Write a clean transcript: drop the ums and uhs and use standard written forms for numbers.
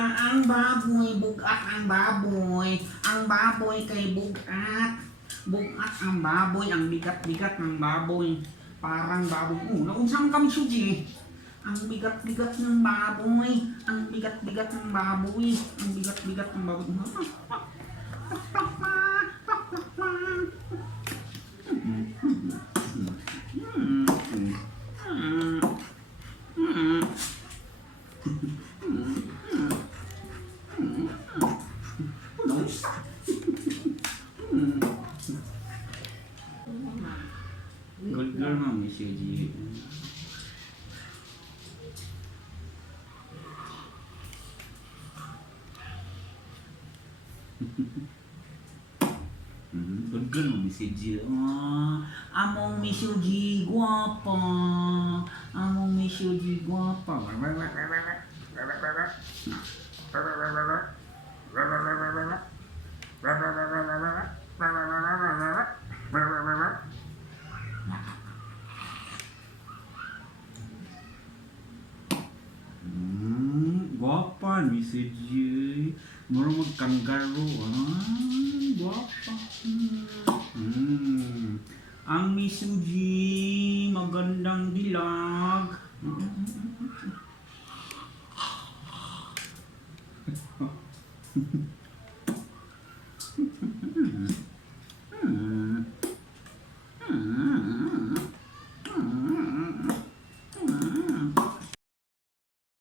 na ang baboy, bugat ang baboy. Ang baboy kay bugat. Bugat ang baboy, ang bigat-bigat ng baboy. Parang baboy. Naunsang kami Misuji. Ang bigat-bigat ng baboy. Ang bigat-bigat ng baboy. Ang bigat-bigat ng baboy. Good girl mo, Misuji. Good girl mo, Misuji. Among Misuji, guwapa. Among Misuji, guwapa. Guwapa, Misuji. Murang mag-kangaroo, guwapa. Ang Misuji, magandang dilag.